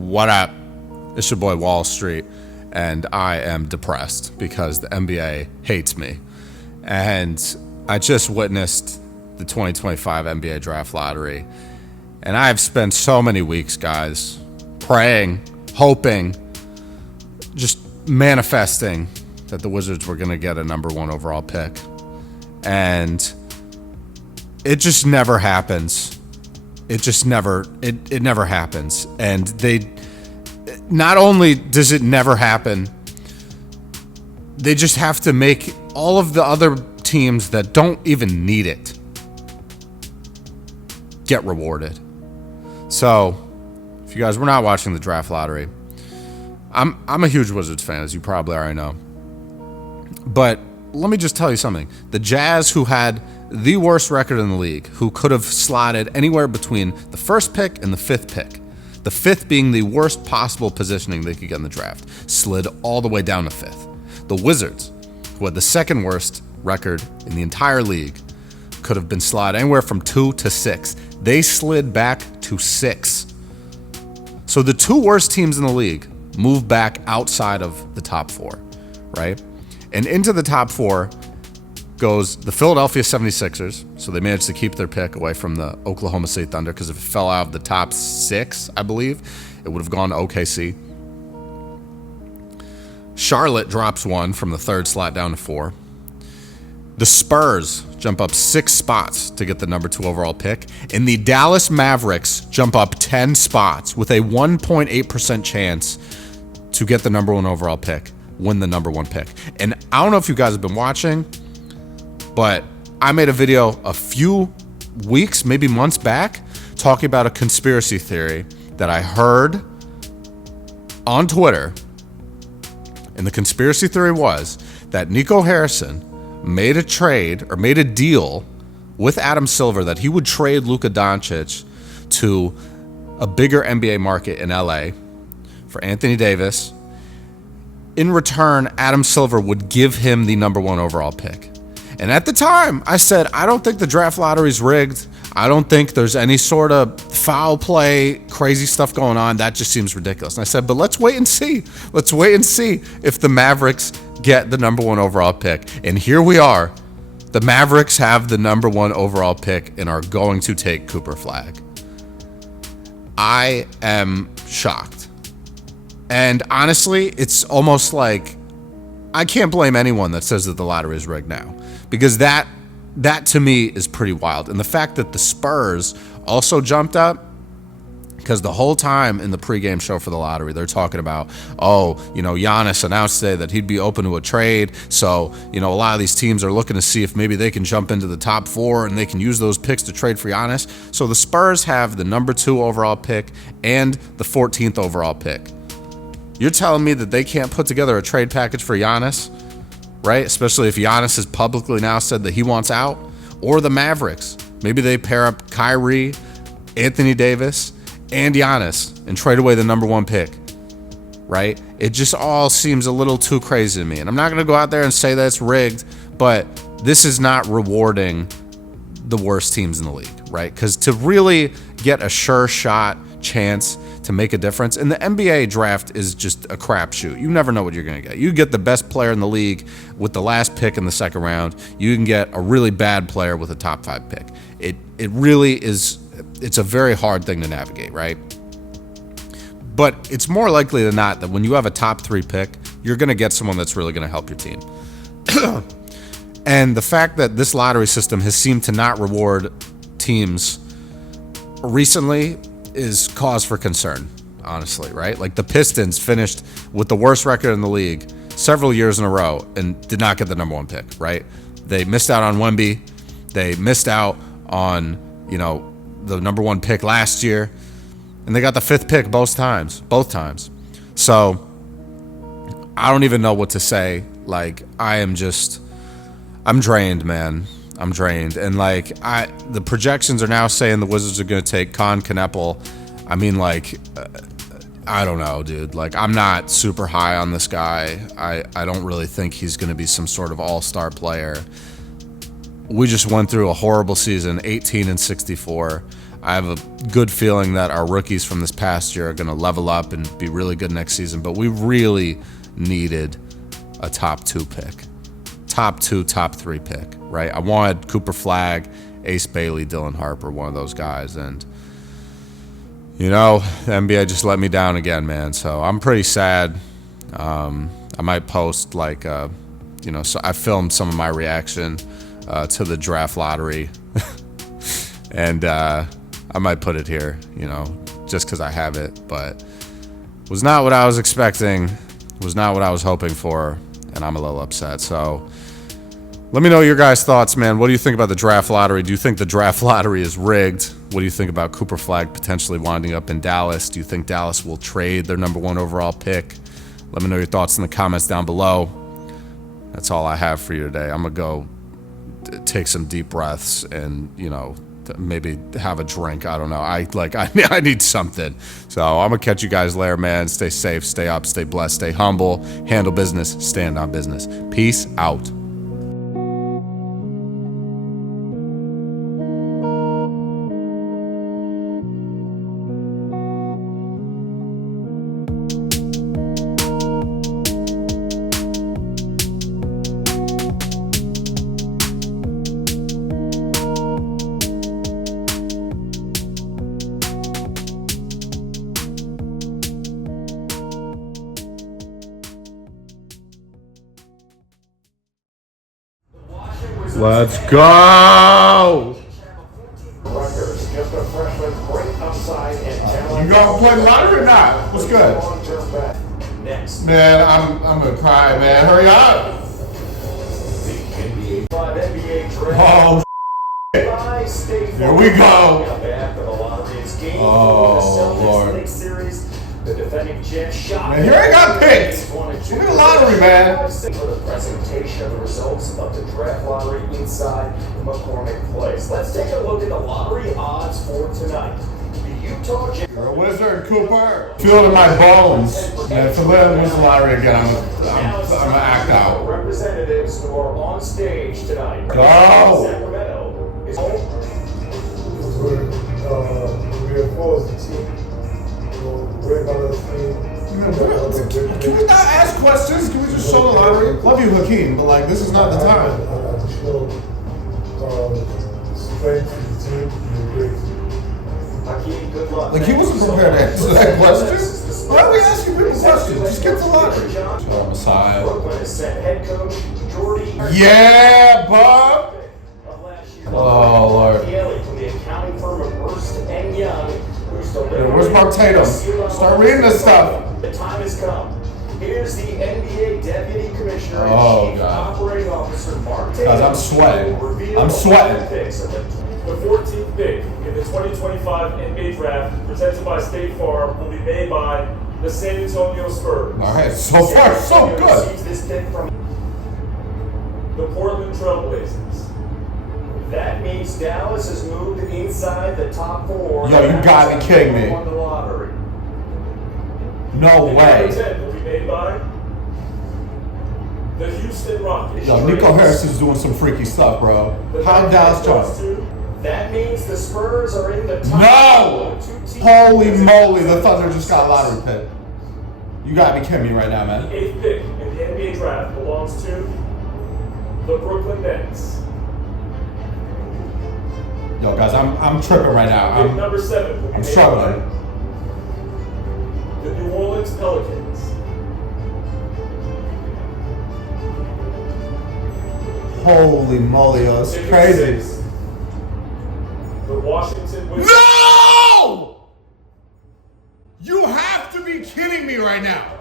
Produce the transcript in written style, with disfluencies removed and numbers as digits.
What up? It's your boy Wall Street, and I am depressed because the NBA hates me. And I just witnessed the 2025 NBA Draft Lottery, and I have spent so many weeks, guys, praying, hoping, just manifesting that the Wizards were going to get a number 1 overall pick. And it just never happens. It never happens. And they, not only does it never happen, they just have to make all of the other teams that don't even need it get rewarded. So, if you guys were not watching the draft lottery, I'm a huge Wizards fan, as you probably already know. But let me just tell you something. The Jazz, who had the worst record in the league, who could have slotted anywhere between the first pick and the 5th pick, the 5th being the worst possible positioning they could get in the draft, slid all the way down to 5th. The Wizards, who had the 2nd worst record in the entire league, could have been slotted anywhere from 2 to 6. They slid back to 6. So the 2 worst teams in the league moved back outside of the top 4, right? And into the top 4 goes the Philadelphia 76ers. So they managed to keep their pick away from the Oklahoma City Thunder, because if it fell out of the top 6, I believe, it would have gone to OKC. Charlotte drops 1 from the 3rd slot down to 4. The Spurs jump up 6 spots to get the number 2 overall pick. And the Dallas Mavericks jump up 10 spots with a 1.8% chance to get the number 1 overall pick, win the number 1 pick. And I don't know if you guys have been watching, but I made a video a few weeks, maybe months back, talking about a conspiracy theory that I heard on Twitter. And the conspiracy theory was that Nico Harrison made a trade or made a deal with Adam Silver that he would trade Luka Doncic to a bigger NBA market in LA for Anthony Davis. In return, Adam Silver would give him the number 1 overall pick. And at the time, I said, I don't think the draft lottery's rigged. I don't think there's any sort of foul play, crazy stuff going on. That just seems ridiculous. And I said, but let's wait and see. Let's wait and see if the Mavericks get the number 1 overall pick. And here we are. The Mavericks have the number 1 overall pick and are going to take Cooper Flagg. I am shocked. And honestly, it's almost like I can't blame anyone that says that the lottery is rigged now, because that to me is pretty wild. And the fact that the Spurs also jumped up, because the whole time in the pregame show for the lottery, they're talking about, Giannis announced today that he'd be open to a trade. So, a lot of these teams are looking to see if maybe they can jump into the top 4 and they can use those picks to trade for Giannis. So the Spurs have the number 2 overall pick and the 14th overall pick. You're telling me that they can't put together a trade package for Giannis, right? Especially if Giannis has publicly now said that he wants out. Or the Mavericks. Maybe they pair up Kyrie, Anthony Davis, and Giannis and trade away the number 1 pick, right? It just all seems a little too crazy to me. And I'm not going to go out there and say that it's rigged, but this is not rewarding the worst teams in the league, right? Because to really get a sure shot chance to make a difference, and the NBA draft is just a crapshoot. You never know what you're going to get. You get the best player in the league with the last pick in the 2nd round. You can get a really bad player with a top 5 pick. It really is. It's a very hard thing to navigate, right? But it's more likely than not that when you have a top 3 pick, you're going to get someone that's really going to help your team. And the fact that this lottery system has seemed to not reward teams recently is cause for concern, honestly, right? Like the Pistons finished with the worst record in the league several years in a row and did not get the number 1 pick, right? They missed out on Wemby. They missed out on, the number 1 pick last year, and they got the 5th pick both times. So I don't even know what to say. Like, I'm drained, man. I'm drained. And the projections are now saying the Wizards are going to take Con Kneppel. I mean, I don't know, dude. I'm not super high on this guy. I don't really think he's going to be some sort of all-star player. We just went through a horrible season, 18-64. I have a good feeling that our rookies from this past year are going to level up and be really good next season. But we really needed a top 2 pick. Top 2, top 3 pick, right? I wanted Cooper Flagg, Ace Bailey, Dylan Harper, one of those guys. And, the NBA just let me down again, man. So I'm pretty sad. I might post so I filmed some of my reaction to the draft lottery. And I might put it here, just because I have it. But was not what I was expecting. Was not what I was hoping for. And I'm a little upset. So let me know your guys' thoughts, man. What do you think about the draft lottery? Do you think the draft lottery is rigged? What do you think about Cooper Flagg potentially winding up in Dallas? Do you think Dallas will trade their number 1 overall pick? Let me know your thoughts in the comments down below. That's all I have for you today. I'm going to go take some deep breaths and, maybe have a drink. I don't know. I need something. So I'm going to catch you guys later, man. Stay safe, stay up, stay blessed, stay humble, handle business, stand on business. Peace out. Let's go! You gonna play lottery or not? What's good? Man, I'm gonna cry, man. Hurry up! Oh, here we go! Oh, Lord. The defending champ shot. Man, here I got picked. Look at the lottery, man. For the presentation of the results of the draft lottery inside McCormick Place. Let's take a look at the lottery odds for tonight. The Utah Jazz. You're a wizard, Cooper. Feel it in my bones. Man, if I lose the lottery again, I'm gonna act out. Representatives who are on stage tonight. Go. Sacramento is home. We're opposed to team. Can we not ask questions? Can we just show the lottery? Love you, Hakeem, but this is not the time. Hakeem, good luck. He wasn't prepared to answer that question. Why are we asking people questions? Just get the lottery. Show Messiah. Yeah, Bob. Oh, Lord. Where's Mark Tatum? Start reading this stuff. The time has come. Here's the NBA Deputy Commissioner and Chief Operating Officer Mark Tatum. Guys, I'm sweating. I'm sweating. The 14th pick in the 2025 NBA Draft, presented by State Farm, will be made by the San Antonio Spurs. All right, so far so good. Receives this pick from the Portland Trail Blazers. That means Dallas has moved inside the top 4. Yo, you gotta be kidding me. On the lottery. No way. Number 10 will be made by the Houston Rockets. Yo, Nico Harris is doing some freaky stuff, bro. How Dallas Jones? That means the Spurs are in the top. No! Holy moly, the Thunder just got a lottery pick. You gotta be kidding me right now, man. The 8th pick in the NBA Draft belongs to the Brooklyn Nets. Yo, guys, I'm tripping right now. Number 7. I'm struggling. The New Orleans Pelicans. Holy moly, yo, it's crazy. 6. The Washington Wizards. No! You have to be kidding me right now.